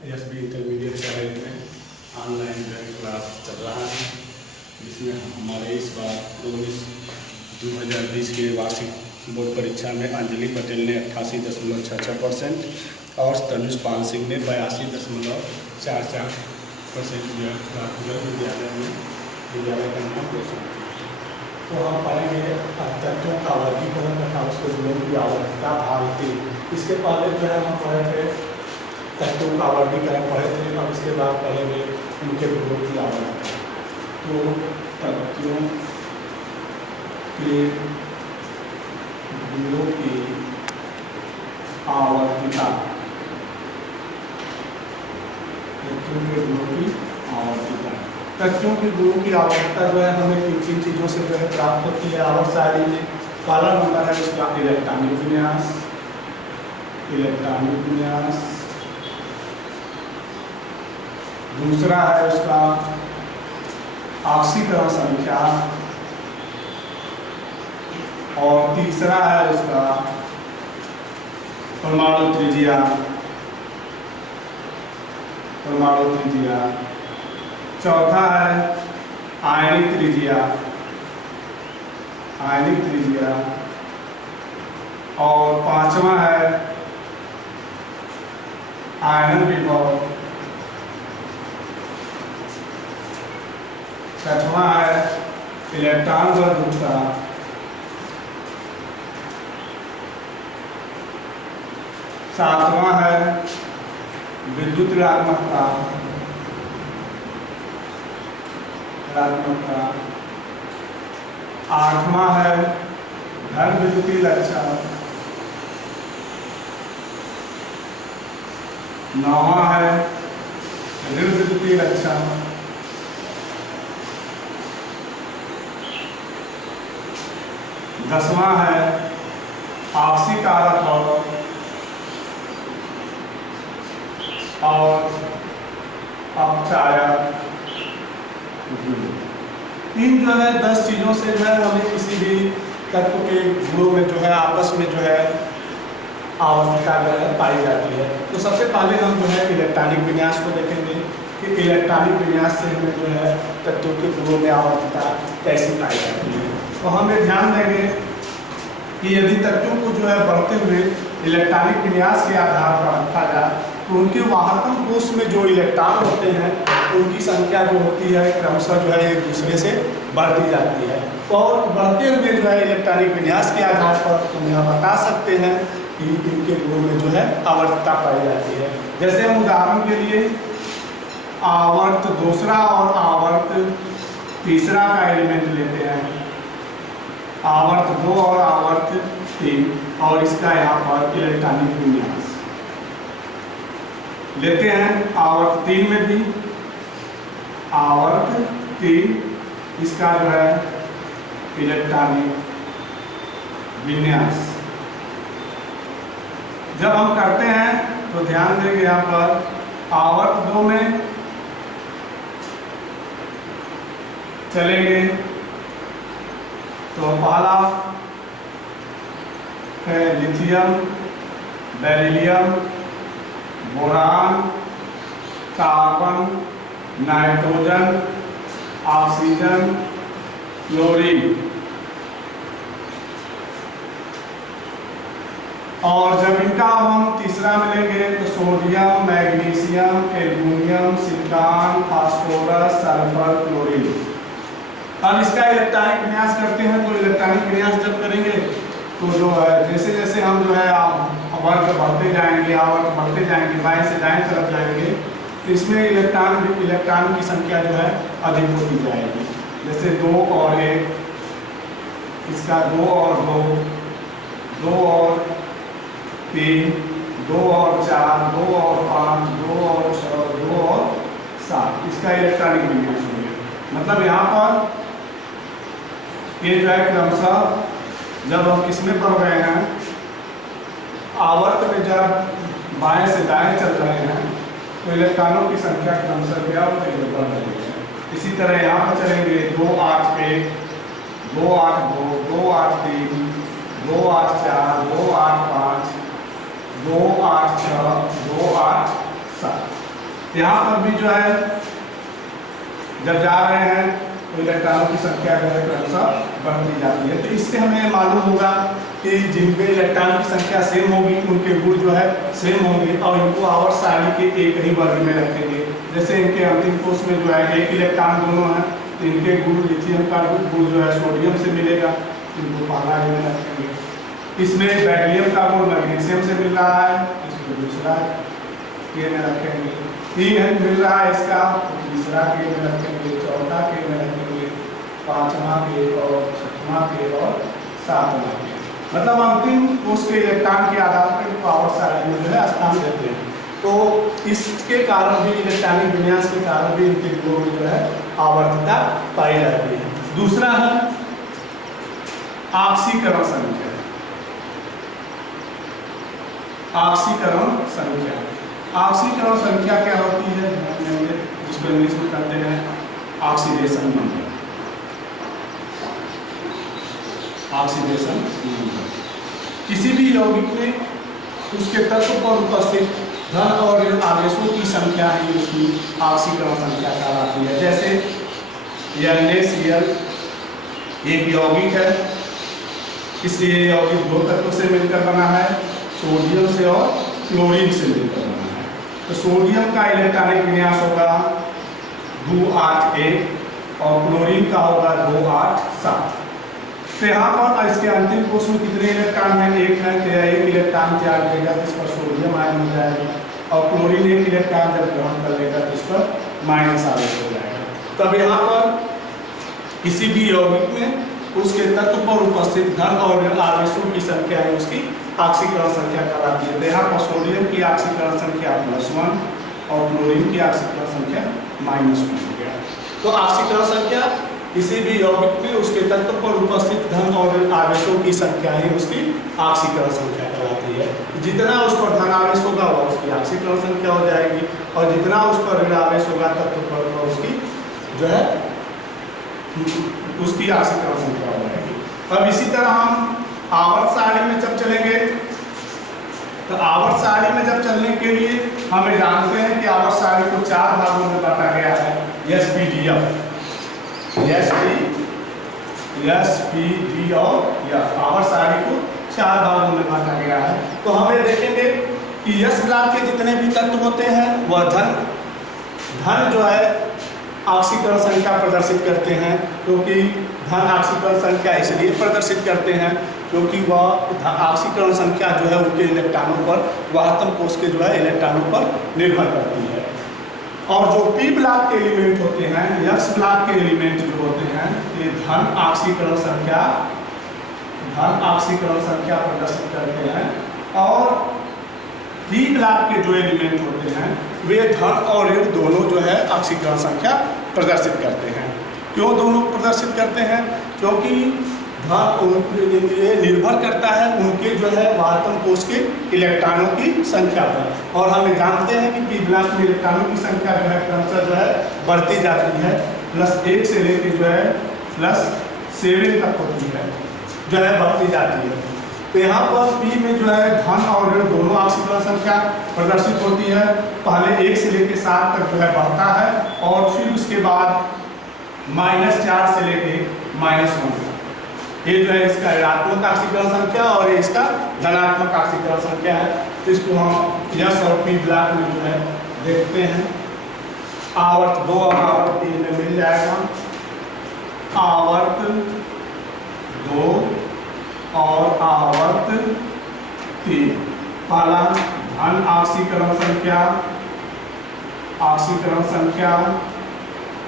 SB intermediate college में online drawing class चल रहा है, जिसमें हमारे इस बार 2020 के वार्षिक बोर्ड परीक्षा में अंजलि पटेल ने 88.66% और तनुज पाल सिंह ने 82.44% जो है विद्यालय का नाम रोशन किया। तो हम पढ़ेंगे तत्वों का वर्गीकरण तथा उसके गुणों की आवश्यकता भाग 3। इसके पहले जो है हम पढ़े थे तत्वों का वर्गीकरण पढ़े थे, अब इसके बाद पढ़ेंगे उनके गुणों की आवश्यकता। तो तत्वों के गुणों की आवर्तिता, तत्वों के गुणों की आवर्तिता, तत्वों के गुणों की आवश्यकता जो है हमें किन किन चीज़ों से जो है प्राप्त होती है आवर्त सारणी में। पहला नंबर है उसका इलेक्ट्रॉनिक विन्यास, इलेक्ट्रॉनिक विन्यास। दूसरा है उसका ऑक्सीकरण संख्या, और तीसरा है उसका परमाणु त्रिज्या, परमाणु त्रिज्या। चौथा है आयनिक त्रिज्या, आयनिक त्रिज्या। और पांचवा है आयनन विभव। छठवां है इलेक्ट्रॉन वर्धुकता। सातवां है विद्युत ऋणात्मकता, ऋणात्मकता। आठवां है धन विद्युतीय लक्षण। नौवां है ऋण विद्युतीय लक्षण। 10वां है ऑक्सीकारक और अपचायक। इन जो है 10 चीज़ों से जो है हमें किसी भी तत्व के गुणों में जो है आपस में जो है आवर्तिता जो है पाई जाती है। तो सबसे पहले हम जो है इलेक्ट्रॉनिक विन्यास को देखेंगे कि इलेक्ट्रॉनिक विन्यास से हमें जो है तत्वों के गुणों में आवर्तिता कैसी पाई जाती है। तो हमें ध्यान देंगे कि यदि तत्वों को जो है बढ़ते हुए इलेक्ट्रॉनिक विन्यास के आधार पर रखा जाए तो उनके वाहकत्व कोष में जो इलेक्ट्रॉन होते हैं उनकी संख्या जो होती है क्रमशः जो है एक दूसरे से बढ़ती जाती है। और बढ़ते हुए जो है इलेक्ट्रॉनिक विन्यास के आधार पर हम यह बता सकते हैं कि इनके गुणों में जो है आवर्तता पाई जाती है। जैसे हम उदाहरण के लिए आवर्त दूसरा और आवर्त तीसरा का एलिमेंट लेते हैं, आवर्त 2 और आवर्त 3, और इसका यहाँ पर इलेक्ट्रॉनिक विन्यास लेते हैं। आवर्त 3 में भी आवर्त 3, इसका जो है इलेक्ट्रॉनिक विन्यास जब हम करते हैं तो ध्यान देंगे यहाँ पर आवर्त 2 में चलेंगे तो पहला है lithium, beryllium, boron, carbon, nitrogen, oxygen, chlorine. और जब इनका हम तीसरा मिलेंगे तो sodium, magnesium, aluminium, silicon, phosphorus, sulphur, chlorine. अब इसका इलेक्ट्रॉनिक विन्यास करते हैं तो इलेक्ट्रॉनिक विन्यास जब करेंगे तो जो है जैसे जैसे हम जो है वर्ग बढ़ते जाएंगे, आवर्त बढ़ते जाएंगे, बाएं से दाएं तरफ जाएंगे तो इसमें इलेक्ट्रॉन की संख्या जो है अधिक होती जाएगी। जैसे 2 और 1, इसका 2 और 2, 2 और 3, 2 और 4, 2 और 5, 2 और 6, 2 और 7, इसका इलेक्ट्रॉनिक विन्यास हो गया। मतलब यहाँ पर ये जो है क्रमशः जब हम किसमें पढ़ रहे हैं आवर्त में जब बाएं से दाएं चल रहे हैं तो इलेक्ट्रॉनों की संख्या क्रमशः क्या होती है, बढ़ रही है। इसी तरह यहाँ पर चलेंगे 2 8 1, 2 8 2, 2 8 3, 2 8 4, 2 8 5, 2 8 6, 2 8 7। यहाँ पर भी जो है जब जा रहे हैं तो इलेक्ट्रॉनों की संख्या जो है क्रमशः बढ़ती जाती है। तो इससे हमें मालूम होगा कि जिनके इलेक्ट्रॉन की संख्या सेम होगी उनके गुण जो है सेम होंगे और इनको आवर्त सारणी के एक ही वर्ग में रखेंगे। जैसे इनके अंतिम कोष में जो है एक इलेक्ट्रॉन दोनों हैं तो इनके गुण लिथियम का गुण जो है सोडियम से मिलेगा, इनको पहला में रखेंगे। इसमें बेरिलियम का गुण मैग्नीशियम से मिल रहा है, इसको दूसरा के में रखेंगे। तीन मिल रहा है इसका तो तीसरा के में रखेंगे, चौथा के में रखेंगे, पांचवा के और छठवां के और सातवां के। मतलब अंतिम कोष के इलेक्ट्रॉन के आधार पर इनको आवर्त सारणी में जो है स्थान देते हैं। तो इसके कारण भी इलेक्ट्रॉनिक विन्यास के कारण भी इनके गुणों में जो है आवर्तता पाई जाती है। दूसरा है ऑक्सीकरण संख्या। ऑक्सीकरण संख्या, ऑक्सीकरण संख्या क्या होती है जिसको इंग्लिश में कहते हैं ऑक्सीडेशन नंबर। ऑक्सीडेशन नंबर किसी भी यौगिक में उसके तत्व पर उपस्थित धन और ऋण आवेशों की संख्या ही उसकी ऑक्सीकरण संख्या कहलाती है। जैसे NaCl एक यौगिक है, इसलिए यौगिक दो तत्वों से मिलकर बना है, सोडियम से और क्लोरीन से मिलकर बना है। तो सोडियम का इलेक्ट्रॉनिक विन्यास होगा 281 और क्लोरीन का होगा 287। तो यहाँ पर इसके अंतिम कोष में कितने इलेक्ट्रॉन हैं? एक है, तो एक इलेक्ट्रॉन त्याग देगा तो इस पर सोडियम आयन हो जाएगा और क्लोरीन एक इलेक्ट्रॉन जब ग्रहण कर लेगा तो इस पर माइनस आवेश हो जाएगा। तब यहाँ पर किसी भी यौगिक में उसके तत्व पर उपस्थित धन और ऋण आवेशों की संख्या है उसकी ऑक्सीकरण संख्या कहलाती है। तो यहाँ पर सोडियम की ऑक्सीकरण संख्या +1 और क्लोरीन की ऑक्सीकरण संख्या -1 हो गया। तो ऑक्सीकरण संख्या किसी भी यौगिक में उसके तत्व पर उपस्थित धन और ऋण आवेशों की संख्या ही उसकी ऑक्सीकरण संख्या कहलाती है। जितना उस पर धन आवेश होगा वह उसकी ऑक्सीकरण संख्या हो जाएगी और जितना उस पर ऋण आवेश होगा तत्व पर उसकी जो है उसकी ऑक्सीकरण संख्या हो जाएगी। अब इसी तरह हम आवर्त सारणी में जब चलेंगे तो आवर्त सारणी में जब चलने के लिए हमें जानते हैं कि आवर्त सारणी को 4 भागों में बांटा गया है। SPD और आवर्त सारणी को 4 भागों में बांटा गया है। तो हमें देखेंगे कि S ब्लॉक के जितने भी तत्व होते हैं वह धन जो है ऑक्सीकरण संख्या प्रदर्शित करते हैं, क्योंकि धन ऑक्सीकरण संख्या इसलिए प्रदर्शित करते हैं क्योंकि वह ऑक्सीकरण संख्या जो है उनके इलेक्ट्रॉनों पर वाहतम कोष के जो है इलेक्ट्रॉनों पर निर्भर करती है। और जो P ब्लॉक के एलिमेंट होते हैं, S ब्लॉक के एलिमेंट जो होते हैं ये धन ऑक्सीकरण संख्या प्रदर्शित करते हैं और P ब्लॉक के जो एलिमेंट होते हैं वे धन और ऋण दोनों जो है ऑक्सीकरण संख्या प्रदर्शित करते हैं। क्यों दोनों प्रदर्शित करते हैं? क्योंकि धन ये निर्भर करता है उनके जो है वाहतम कोष के इलेक्ट्रॉनों की संख्या पर। और हम जानते हैं कि P ब्लॉक में इलेक्ट्रॉनों की संख्या जो है क्रमशः जो है बढ़ती जाती है, +1 से लेकर जो है +7 तक होती है, जो है बढ़ती जाती है। तो यहाँ पर P में जो है धन और ऋण दोनों ऑक्सीकरण संख्या प्रदर्शित होती है। पहले 1 से लेकर 7 तक जो है बढ़ता है और फिर उसके बाद -4 से लेकर -1 तक। ये जो है इसका ऋणात्मक ऑक्सीकरण संख्या और ये इसका धनात्मक ऑक्सीकरण संख्या है। तो इसको हम S और P ब्लॉक में जो है देखते हैं। आवर्त 2 और आवर्त 3 में मिल जाएगा। आवर्त 2 और आवर्त 3, पहला धन ऑक्सीकरण संख्या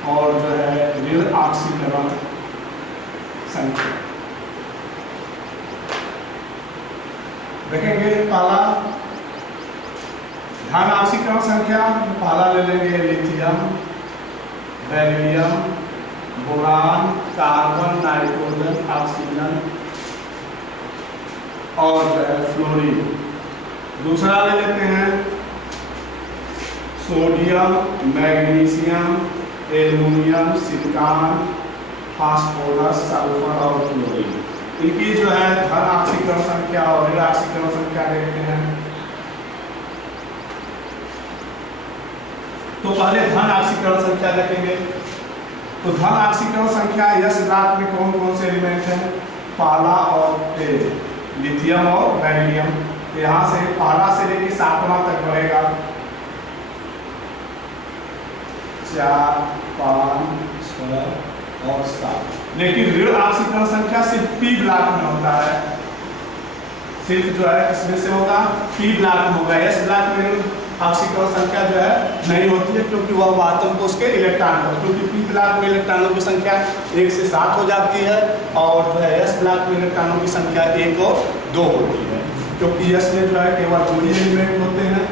और जो है ऋण ऑक्सीकरण संख्या। देखेंगे पहला धन ऑक्सीकरण संख्या, पहला ले लेंगे lithium, beryllium, boron, carbon, nitrogen, oxygen और जो है फ्लोरीन। दूसरा ले लेते हैं sodium, magnesium, aluminium, silicon, phosphorus, sulphur और क्लोरीन। इनकी जो है धन ऑक्सीकरण संख्या और ऋण ऑक्सीकरण संख्या देखते हैं। तो पहले धन ऑक्सीकरण संख्या देखेंगे। तो धन ऑक्सीकरण संख्या यस ब्लॉक में कौन कौन से एलिमेंट हैं? पहला और लिथियम और बेरिलियम। तो यहाँ से पहला से लेकर 7वां तक बढ़ेगा, 4, 5, 6 और 7। लेकिन ऋण ऑक्सीकरण संख्या सिर्फ पी ब्लॉक में होता है, सिर्फ जो है इसमें से होगा पी ब्लॉक में होगा। एस ब्लॉक में ऑक्सीकरण संख्या जो है नहीं होती है, क्योंकि वह आटम को उसके इलेक्ट्रॉन को, क्योंकि पी ब्लॉक में इलेक्ट्रॉनों की संख्या 1 से 7 हो जाती है और जो है एस ब्लॉक में इलेक्ट्रॉनों की संख्या 1 और 2 होती है, क्योंकि एस में जो है केवल 2 एलिमेंट होते हैं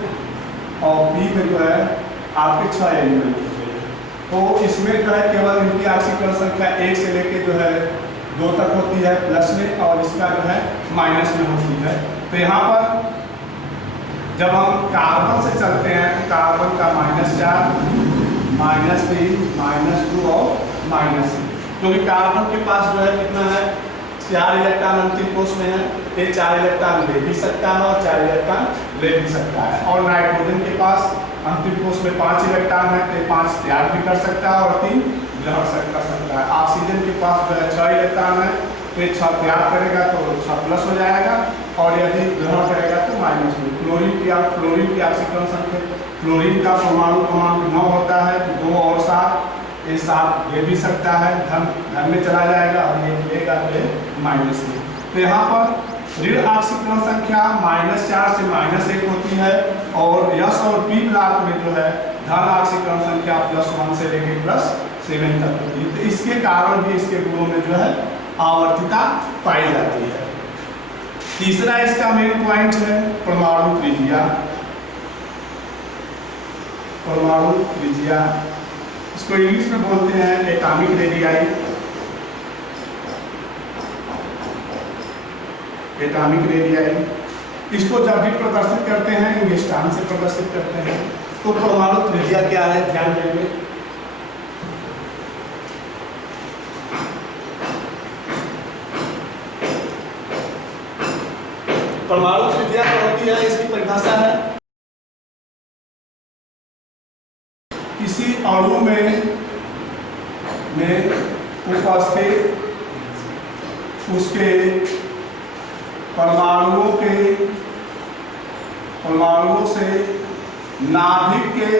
और पी में जो है आपके 6 एलिमेंट होते हैं। तो इसमें जो है केवल इनकी ऑक्सीकरण संख्या 1 से लेकर जो है 2 तक होती है प्लस में, और इसका जो है माइनस में होती है। तो यहाँ पर जब हम कार्बन से चलते हैं तो कार्बन का -4, -3, -2 और -3, क्योंकि कार्बन के पास जो है कितना है, 4 इलेक्ट्रॉन अंतिम कोश में है, ये 4 इलेक्ट्रॉन ले भी सकता है और 4 इलेक्ट्रॉन ले भी सकता है। और नाइट्रोजन के पास अंतिम कोश में 5 इलेक्ट्रॉन है, तो 5 त्याग भी कर सकता है और 3 ग्रहण कर सकता है। ऑक्सीजन के पास जो है 6 इलेक्ट्रॉन है, तो 6 त्याग करेगा तो 6 प्लस हो जाएगा, और यदि ग्रहण करेगा तो माइनस में। फ्लोरीन की ऑक्सीकरण संख्या, फ्लोरीन का परमाणु क्रमांक 9 होता है, तो 2 और 7, ये 7 ले भी सकता है, धन में चला जाएगा और ये लेगा तो माइनस में। तो यहाँ पर ऋण ऑक्सीकरण संख्या -4 से -1 होती है, और यस और पी ब्लॉक में जो है धन ऑक्सीकरण संख्या +1 से लेकर +7 तक होती है। तो इसके कारण भी इसके गुणों में जो है आवर्तिता पाई जाती है। तीसरा इसका मेन पॉइंट है परमाणु त्रिज्या। परमाणु त्रिज्या इसको इंग्लिश में बोलते हैं एटॉमिक रेडियाई। एटॉमिक रेडियाई इसको जब भी प्रदर्शित करते हैं एंगस्ट्रॉन से प्रदर्शित करते हैं। तो परमाणु त्रिज्या क्या है, ध्यान देंगे। परमाणु त्रिज्या होती है, इसकी परिभाषा है किसी अणु में उपस्थित उसके परमाणुओं से नाभिक के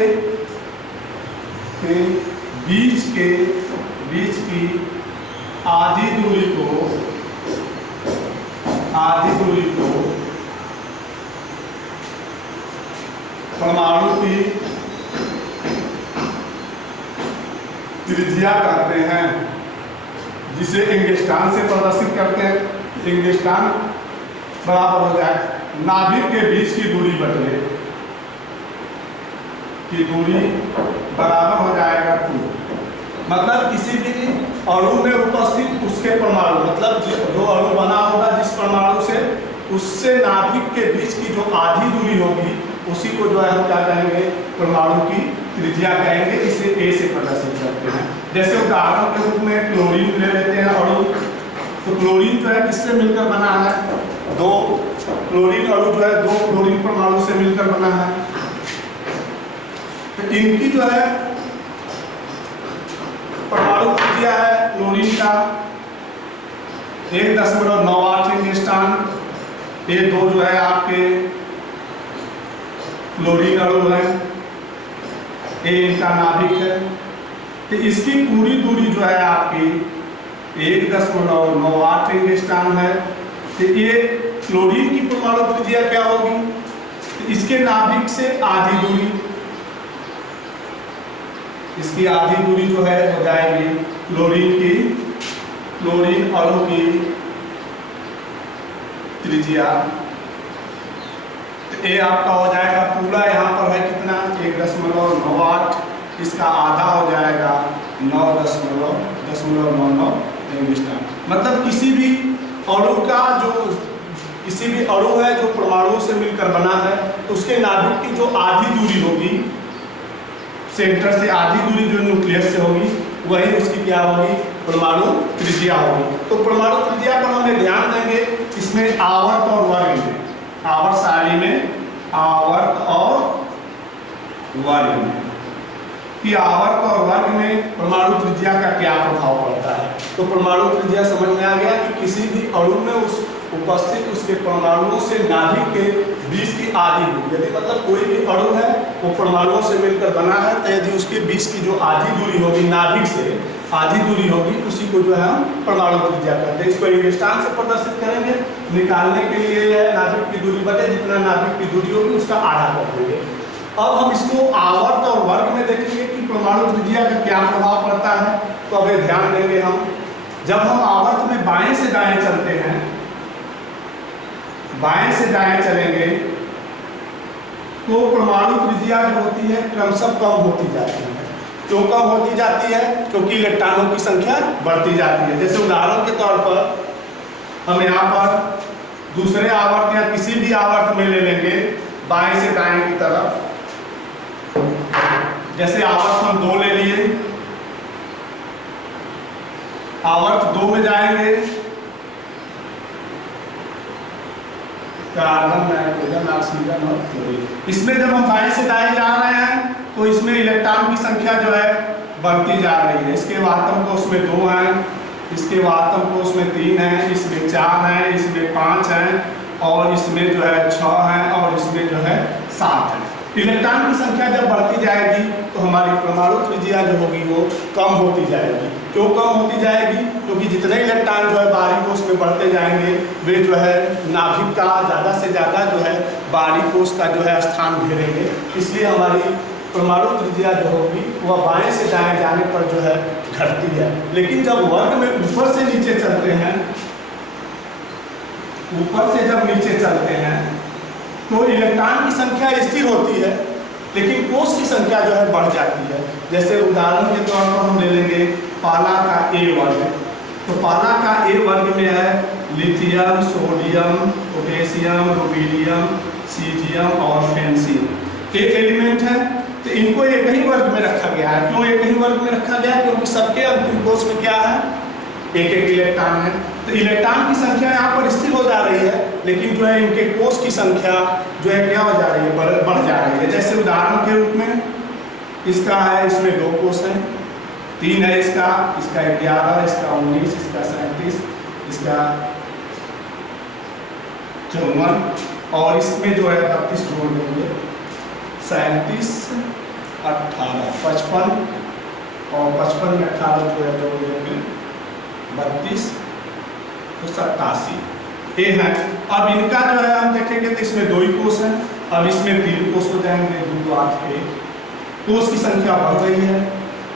बीच की आधी दूरी को परमाणु की त्रिज्या कहते हैं, जिसे एंगस्ट्रॉन से प्रदर्शित करते हैं। एंगस्ट्रॉन बराबर हो जाए नाभिक के बीच की दूरी बटे की दूरी बराबर हो जाएगा 2। मतलब किसी भी अणु में उपस्थित उसके परमाणु, मतलब जो अणु बना होगा जिस परमाणु से, उससे नाभिक के बीच की जो आधी दूरी होगी उसी को जो है हम क्या कहेंगे, परमाणु की त्रिज्या कहेंगे। इसे ए से प्रदर्शित करते हैं। जैसे उदाहरण के रूप में क्लोरीन ले लेते हैं अणु। तो क्लोरीन जो है किससे मिलकर बना है, 2 क्लोरीन अणु जो है 2 क्लोरीन परमाणु से मिलकर बना है। तो इनकी जो है परमाणु त्रिज्या है क्लोरीन का 1.98 एंगस्ट्रॉन। ये 2 जो है आपके क्लोरीन अणु है, ये इनका नाभिक है। तो इसकी पूरी दूरी जो है आपकी 1.98 एंगस्ट्रॉन है। तो ये क्लोरीन की परमाणु त्रिज्या क्या होगी, तो इसके नाभिक से आधी दूरी, इसकी आधी दूरी जो है हो जाएगी क्लोरीन अणु की त्रिज्या। तो ये आपका हो जाएगा पूरा, यहाँ पर है कितना 1.98, इसका आधा हो जाएगा 9.99 एंगस्ट्रॉन। मतलब किसी भी अणु है जो परमाणु से मिलकर बना है, तो उसके नाभिक की जो आधी दूरी होगी, सेंटर से आधी दूरी जो न्यूक्लियस से होगी, वही उसकी क्या होगी, परमाणु त्रिज्या होगी। तो परमाणु त्रिज्या पर हमें ध्यान देंगे, इसमें आवर्त और वर्ग में, आवर्त सारणी में आवर्त और वर्ग में कि आवर्त और वर्ग में परमाणु त्रिज्या का क्या प्रभाव पड़ता है। तो परमाणु त्रिज्या समझ में आ गया कि किसी भी अणु में उस उपस्थित उसके परमाणुओं से नाभिक के बीच की आधी दूरी, यदि मतलब कोई भी अणु है वो परमाणुओं से मिलकर बना है, तो यदि उसके बीच की जो आधी दूरी होगी नाभिक से आधी दूरी होगी, उसी को जो है हम परमाणु त्रिज्या कहते हैं। इसको इंग्लिस्टान से प्रदर्शित करेंगे, निकालने के लिए यह नाभिक की दूरी बटे जितना नाभिक की दूरी होगी उसका आधा कर देंगे। अब हम इसको आवर्त और वर्ग में देखेंगे कि परमाणु त्रिज्या का क्या प्रभाव पड़ता है। तो अब ध्यान देंगे हम, जब हम आवर्त में बाएं से दाएं चलते हैं, बाएं से दाएं चलेंगे तो परमाणु त्रिज्या जो होती है क्रमशः कम होती जाती है। क्यों कम होती जाती है? क्योंकि इलेक्ट्रॉनों की संख्या बढ़ती जाती है। जैसे उदाहरण के तौर पर हम यहाँ पर दूसरे आवर्त या किसी भी आवर्त में ले लेंगे बाएं से दाएं की तरफ। जैसे आवर्त हम 2 ले लिए, आवर्त 2 में जाएंगे, कार्बन, नाइट्रोजन, ऑक्सीजन और क्लोरीन। इसमें जब हम बाएं से दाएं जा रहे हैं तो इसमें इलेक्ट्रॉन की संख्या जो है बढ़ती जा रही है। इसके आत्म कोष में 2 हैं, इसके आत्म कोष में 3 हैं, इसमें 4 हैं, इसमें 5 हैं और इसमें जो है 6 हैं और इसमें जो है 7 है। इलेक्ट्रॉन की संख्या जब बढ़ती जाएगी तो हमारी परमाणु त्रिज्या जो होगी वो कम होती जाएगी। क्यों कम होती जाएगी? क्योंकि जितने इलेक्ट्रॉन जो है बाहरी कोष में बढ़ते जाएंगे वे जो है नाभिक का ज़्यादा से ज़्यादा जो है बाहरी कोष का जो है स्थान घेरेंगे। इसलिए हमारी परमाणु त्रिज्या जो होगी वह बाएं से दाएं जाने पर जो है घटती है। लेकिन जब वर्ग में ऊपर से नीचे चलते हैं, ऊपर से जब नीचे चलते हैं तो इलेक्ट्रॉन की संख्या स्थिर होती है लेकिन कोष की संख्या जो है बढ़ जाती है। जैसे उदाहरण के तौर पर हम ले लेंगे पाला का ए वर्ग। तो पाला का ए वर्ग में है lithium, sodium, potassium, rubidium, caesium और फ्रांसियम। एक एलिमेंट है, तो इनको एक ही वर्ग में रखा गया है। क्यों एक ही वर्ग में रखा गया? क्योंकि सबके अंतिम कोष में क्या है? एक एक इलेक्ट्रॉन है। तो इलेक्ट्रॉन की संख्या यहाँ पर स्थिर हो जा रही है लेकिन जो है इनके कोष की संख्या जो है क्या हो जा रही है? बढ़ जा रही है। जैसे उदाहरण के रूप में इसका है, इसमें 2 कोष हैं, 3 है इसका 11, इसका 19, इसका 37, इसका 54 और इसमें जो है 32 जोड़ देंगे, 37, 18, 55 और 55 में 18 जो है जोड़ देंगे 32 तो 87 ये है। अब इनका जो है हम देखेंगे तो इसमें 2 ही कोष हैं, अब इसमें 3 कोष हो जाएंगे, 2 2 8 के। कोष की संख्या बढ़ रही है।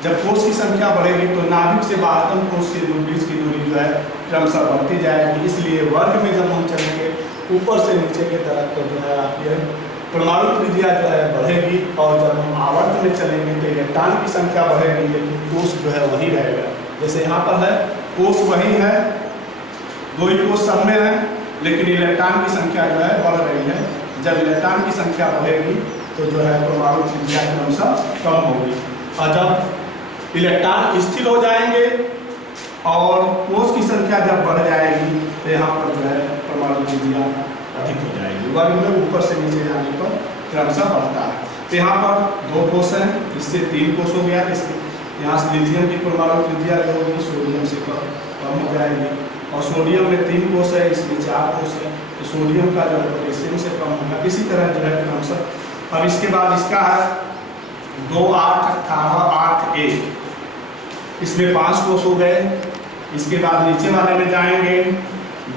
जब कोष की संख्या बढ़ेगी तो नाभिक से बाहर कोष के बीच की दूरी जो है क्रमशः बढ़ती जाएगी। इसलिए वर्ग में जब हम चलेंगे ऊपर से नीचे के तरफ तो जो है आपके परमाणु त्रिज्या जो है बढ़ेगी और जब हम आवर्त में चलेंगे तो इलेक्ट्रॉन की संख्या बढ़ेगी लेकिन कोष जो है वही रहेगा। जैसे यहाँ पर है कोष वही है, 2 ही कोष सब में है लेकिन इलेक्ट्रॉन की संख्या जो है बढ़ रही है। जब इलेक्ट्रॉन की संख्या बढ़ेगी तो जो है परमाणु त्रिज्या क्रमशः कम होगी और जब इलेक्ट्रॉन स्थिर हो जाएंगे और कोष की संख्या जब बढ़ जाएगी तो यहाँ पर जो है परमाणु त्रिज्या अधिक हो जाएगी। वर्ग में ऊपर से नीचे जाने पर क्रमशः बढ़ता है। तो यहाँ पर 2 कोष हैं, इससे 3 कोष हो गया। इसके यहाँ से लिथियम की परमाणु त्रिज्या जो होगी सोडियम से कम हो जाएगी और सोडियम में 3 कोष है, इसमें 4 कोष है तो सोडियम का जो है पोटेशियम से कम होगा। इसी तरह जो है क्रमशः। अब इसके बाद इसका है 2 8 18 8 1, इसमें 5 कोष हो गए। इसके बाद नीचे वाले में जाएंगे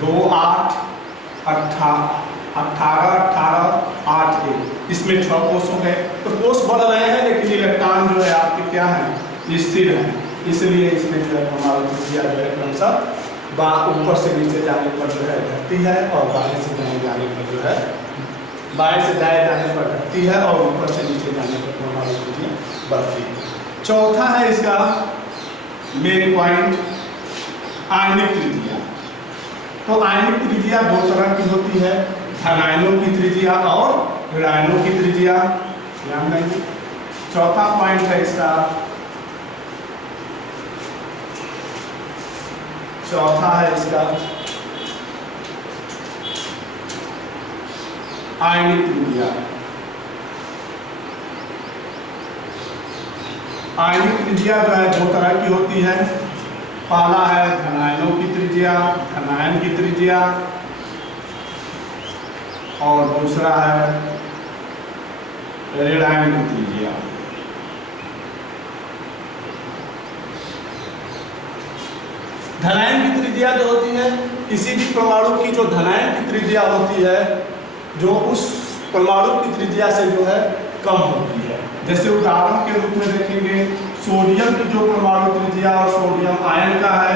2 8 18 18 8 1, इसमें 6 कोष हो गए। तो कोष बढ़ रहे हैं लेकिन इलेक्ट्रॉन जो है आपके क्या है? स्थिर है। इसलिए इसमें जो है परमाणु त्रिज्या जो है क्रमशः ऊपर से नीचे जाने पर जो है घटती है और बाएं से दाएं जाने पर जो है बाएं से दाएं जाने पर घटती है और ऊपर से नीचे जाने पर परमाणु त्रिज्या बढ़ती है। चौथा है इसका मेन पॉइंट आयनिक त्रिज्या। तो आयनिक त्रिज्या 2 तरह की होती है, धनायनों की त्रिज्या और ऋणायनों की त्रिज्या। ध्यान देंगे। चौथा पॉइंट है इसका, चौथा है इसका आयनिक त्रिज्या। आयनिक त्रिज्या जो है दो तरह की होती है। पहला है धनायनों की त्रिज्या, धनायन की त्रिज्या, और दूसरा है ऋणायन की त्रिज्या। धनायन की त्रिज्या जो होती है, किसी भी परमाणु की जो धनायन की त्रिज्या होती है, जो उस परमाणु की त्रिज्या से जो है कम होती है। जैसे उदाहरण के रूप में देखेंगे, सोडियम की जो परमाणु त्रिज्या और सोडियम आयन का है,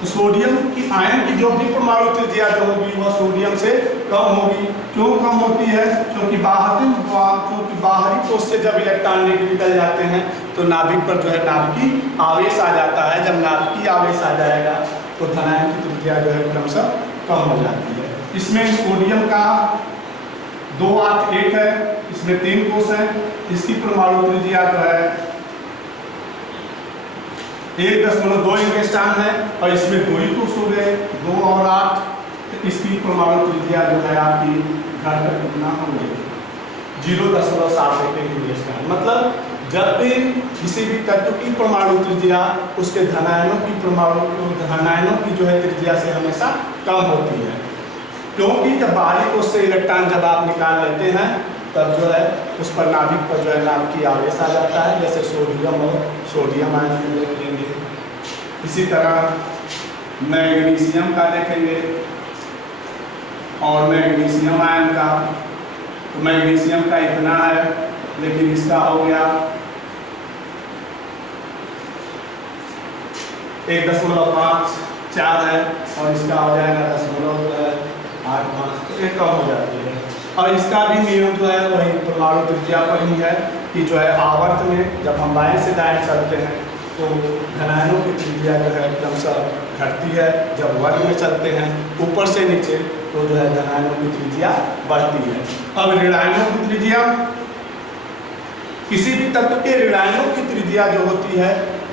तो सोडियम की आयन की जो भी परमाणु त्रिज्या जो होगी वह सोडियम से कम होगी। क्यों कम होती है? क्योंकि बाहरी कोश से जब इलेक्ट्रॉन निकल जाते हैं तो नाभिक पर जो है नाभिकीय आवेश आ जाता है। जब नाभिकीय आवेश आ जाएगा तो धनायन की त्रिज्या जो है क्रमशः कम हो जाती है। इसमें सोडियम का 281 है, इसमें 3 कोश हैं, इसकी परमाणु त्रिज्या जो है 1.2 एंगस्ट्रॉम है, और इसमें 2 ही कोश हो गए, 2 और 8, तो इसकी परमाणु त्रिज्या जो है आपकी घटकर कितना हो गई 0.71 एंगस्ट्रॉम। मतलब जब भी किसी भी तत्व की परमाणु त्रिज्या उसके धनायनों की जो है त्रिज्या से हमेशा कम होती है। क्योंकि जब बाहरी कोश से इलेक्ट्रॉन जब आप निकाल लेते हैं तब जो है उस पर नाभिक पर जो है नाभिकीय आवेश आ जाता है, जैसे सोडियम और सोडियम आयन देखेंगे। इसी तरह मैग्नीशियम का देखेंगे, और मैग्नीशियम आयन का, तो मैग्नीशियम का इतना है, लेकिन इसका हो गया 1.54 है, और इसका हो जाएगा 0.85, तो एक कम हो जाती है। और इसका भी नियम जो है वही परमाणु त्रिज्या पर ही है कि जो है आवर्त में जब हम बाएं से दाएं चलते हैं तो धनायनों की त्रिज्या जो है क्रमशः घटती है, जब वर्ग में चलते हैं ऊपर से नीचे तो जो है धनायनों की त्रिज्या बढ़ती है। अब ऋणायनों की त्रिज्या, किसी भी तत्व के ऋणायनों की त्रिज्या जो होती है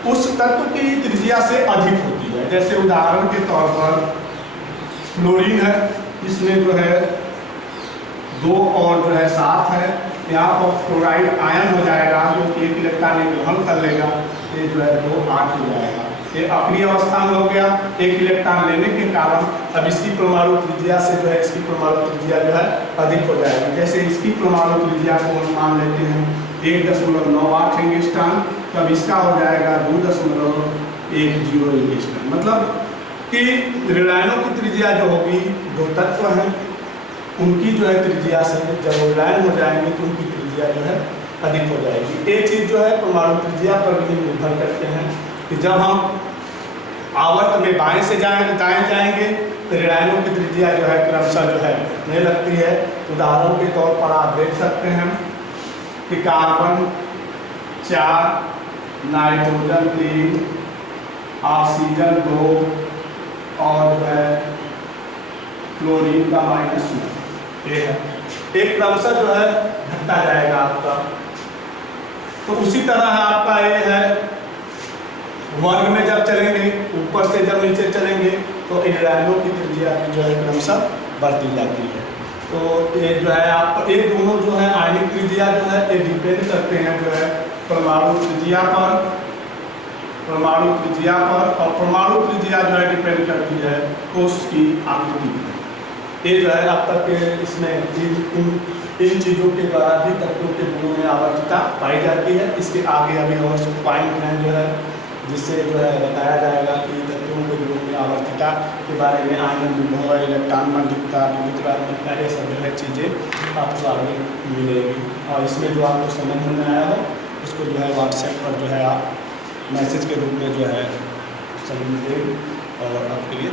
उस तत्व की त्रिज्या से अधिक होती है। जैसे उदाहरण के तौर पर क्लोरीन है, इसमें जो है 2 और जो है 7 है, यहाँ पर क्लोराइड आयन हो जाएगा जो कि एक इलेक्ट्रॉन ग्रहण कर लेगा, ये जो है 2 8 हो जाएगा। ये अक्रिय अवस्था में हो गया, एक इलेक्ट्रॉन लेने के कारण अब इसकी परमाणु त्रिज्या से जो है इसकी परमाणु त्रिज्या जो है अधिक हो जाएगी। जैसे इसकी परमाणु त्रिज्या को हम मान लेते हैं 1.98 एंगस्ट्रॉम, तब इसका हो जाएगा 2.10 एंगस्ट्रॉम। मतलब कि ऋणायनों की त्रिज्या जो होगी, 2 तत्व हैं उनकी जो है त्रिज्या से जब ऋणायन हो जाएंगे तो उनकी त्रिज्या जो है अधिक हो जाएगी। एक चीज़ जो है परमाणु त्रिज्या पर भी निर्भर करते हैं कि जब हम आवर्त में बाएं से दाएं जाएंगे तो ऋणायनों की त्रिज्या जो है क्रमशः जो है घटने लगती है। उदाहरण के तौर पर आप देख सकते हैं कि कार्बन 4, नाइट्रोजन 3, ऑक्सीजन 2 और जो है क्लोरीन का -9 ये है, एक क्रमशः जो है घटता जाएगा आपका। तो उसी तरह आपका ये है वर्ग में जब चलेंगे, ऊपर से जब नीचे चलेंगे तो ऋणायनों की त्रिज्या जो है क्रमशः बढ़ती जाती है। तो ये जो है आप ये दोनों जो है आयनिक त्रिज्या जो है ये डिपेंड करते हैं जो है परमाणु त्रिज्या पर, और परमाणु त्रिज्या जो है डिपेंड करती है कोश की आकृति पर। ये जो है अब तक इसमें इन चीज़ों के द्वारा भी तत्वों के गुणों में आवर्तता पाई जाती है। इसके आगे अभी और पॉइंट हैं जो है जिससे जो है बताया जाएगा कि तत्वों के गुणों में आवर्तता के बारे में, आयन विभव, इलेक्ट्रॉन मंडितता, विद्युत ये सब जो है चीज़ें आपको आगे मिलेगी। और इसमें जो आपको समझ में आया हो उसको जो है व्हाट्सएप पर जो है आप मैसेज के रूप में जो है समझ दें। और आपके लिए